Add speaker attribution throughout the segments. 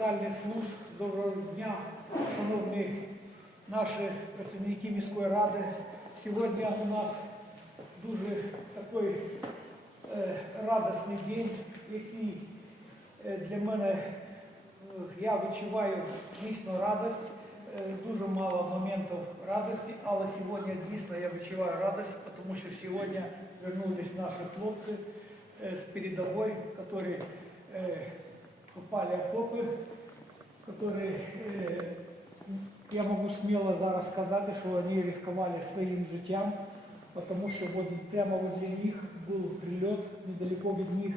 Speaker 1: спеціальних служб. Доброго дня, шановні наші працівники міської ради. Сьогодні у нас дуже такий е, радісний день, який е, для мене е, я відчуваю дійсно радість. Е, Дуже мало моментів радості, але сьогодні дійсно я відчуваю радість, тому що сьогодні вернулись наші хлопці з передової, які копали окопи, которые, е, я можу сміло зараз сказати, що вони ризикували своїм життям, тому що прямо возле них був прильот недалеко від них.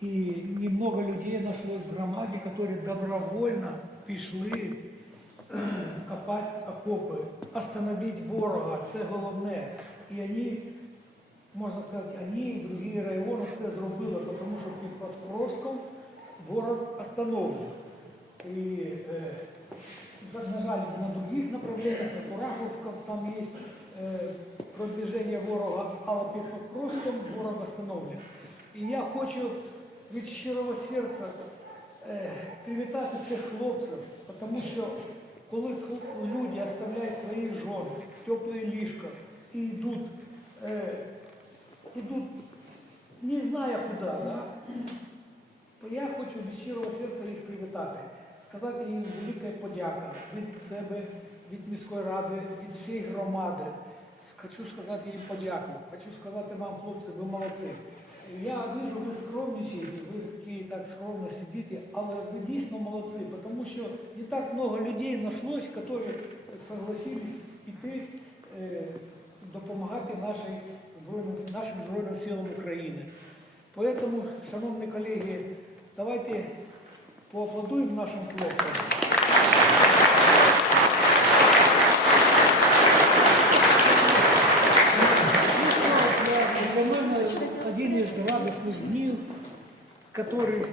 Speaker 1: І немного людей нашлось в громаді, які добровольно пішли копати окопи, остановити ворога, це головне. І вони, можна сказати, вони і другі райони все зробили, тому що під Покровськом ворог остановлен. І, е, на жаль, на других направлениях, на Кураховськом, там є е, продвиження ворога, але під Покровськом ворог остановлен. І я хочу від щирого серця е, привітати цих хлопців, тому що коли люди оставляють своїх жон, тепле ліжко і йдуть, е, йдуть не знаю куди, да? Я хочу від щирого серця їх привітати, сказати їм велика подяка від себе, від міської ради, від всієї громади. Хочу сказати їм подяку. Хочу сказати вам, хлопці, ви молодці. Я вижу, ви скромничаєте, ви такі так скромно сидите, але ви дійсно молодці, тому що не так много людей знайшлось, які согласились піти е, допомагати нашій, нашим Збройним силам України. Поэтому, шановні колеги, давайте поаплодуємо нашим хлопцям. Для мене один из радостных дней, который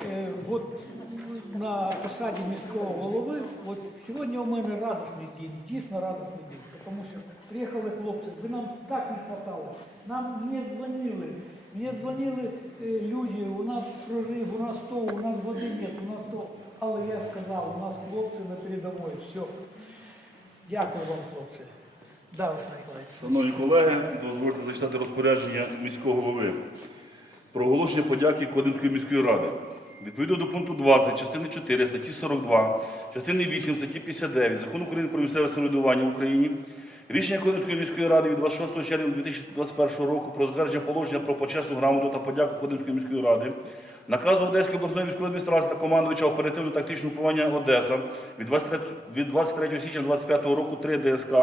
Speaker 1: э, вот на посаді міського голови, от сьогодні у мене радісний день, дійсно радісний день, тому що приїхали хлопці, ви нам так не хватало, нам не дзвонили, Мені дзвонили е, люди, у нас прорив, у нас то, у нас води нет, у нас то, але я сказав, у нас хлопці на передовій, все. Дякую вам, хлопці. Да,
Speaker 2: Шановні колеги, дозвольте зачитати розпорядження міського голови про оголошення подяки Кодинської міської ради. Відповідно до пункту 20, частини 4, статті 42, частини 8, статті 59 Закону України про місцеве самоврядування в Україні, рішення Кодинської міської ради від 26 червня 2021 року про затвердження положення про почесну грамоту та подяку Кодинської міської ради, наказу Одеської обласної військової адміністрації та командувача оперативно-тактичного управління Одеса від 23, від 23 січня 2025 року 3 ДСК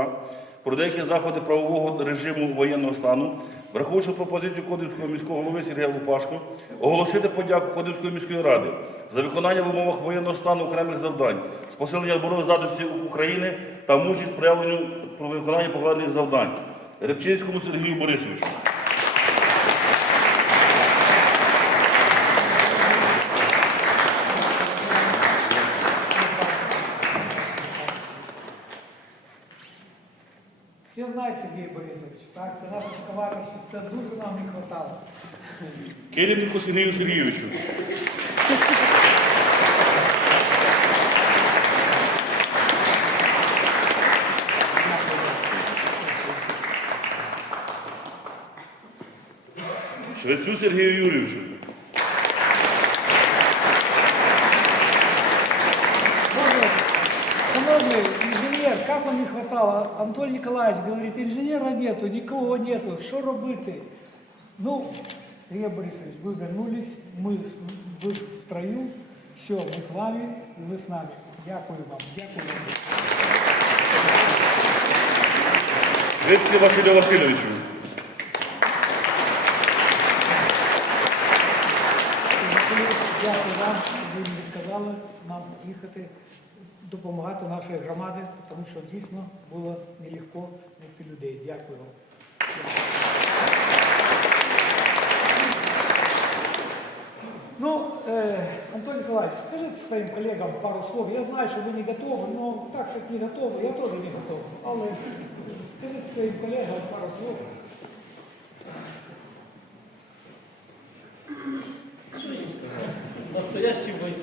Speaker 2: про деякі заходи правового режиму воєнного стану, враховуючи пропозицію Кодинського міського голови Сергія Лупашко, оголосити подяку Кодинської міської ради за виконання в умовах воєнного стану окремих завдань з посилення обороноздатності України та мужність проявленню про виконання покладених завдань Рибчинському Сергію Борисовичу.
Speaker 1: Всі знають Сергій Борисович, так, це наш екскаватор, це дуже нам не хватало.
Speaker 2: Керівнику Сергію Сергійовичу. Швецю Сергію Юрійовичу.
Speaker 1: Боже, Шановний інженер, як вам не хватало? Антон Николаевич говорит, інженера нету, нікого нету, що робити? Ну, Сергій Борисович, ви вернулись, ми ви в строю, все, ми з вами, і ви з нами. Дякую вам, дякую вам.
Speaker 2: Швеці Василю Васильовичу.
Speaker 1: Дякую вам, що ви мені сказали нам їхати допомагати нашій громаді, тому що дійсно було нелегко знайти людей. Дякую вам. Ну, э, Антон Николаевич, скажите своим коллегам пару слов. Я знаю, что вы не готовы, но так как не готовы, я тоже не готов. Але скажите своим коллегам пару слов.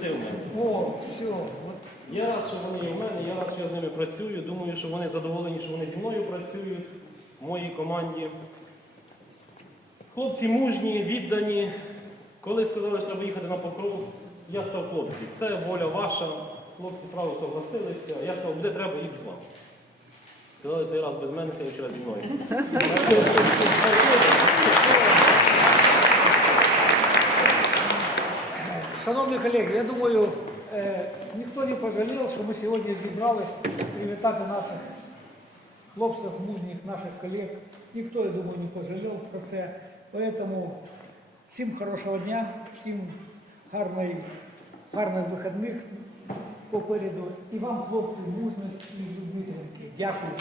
Speaker 3: Бойці в мене.
Speaker 1: О, все.
Speaker 3: Я рад, що вони є в мене, я рад, що я з ними працюю. Думаю, що вони задоволені, що вони зі мною працюють, в моїй команді. Хлопці мужні, віддані. Коли сказали, що треба їхати на Покровськ, я сказав, хлопці, це воля ваша. Хлопці сразу согласилися. Я сказав, де треба, їду з вами. Сказали цей раз без мене, цей раз зі мною.
Speaker 1: Шановні колеги, я думаю, е, ніхто не пожалів, що ми сьогодні зібрались привітати наших хлопців, мужніх наших колег. Ніхто, я думаю, не пожалів про це. Поэтому всім хорошого дня, всім гарної, гарних вихідних попереду. І вам, хлопці, мужності і всім. Дякую.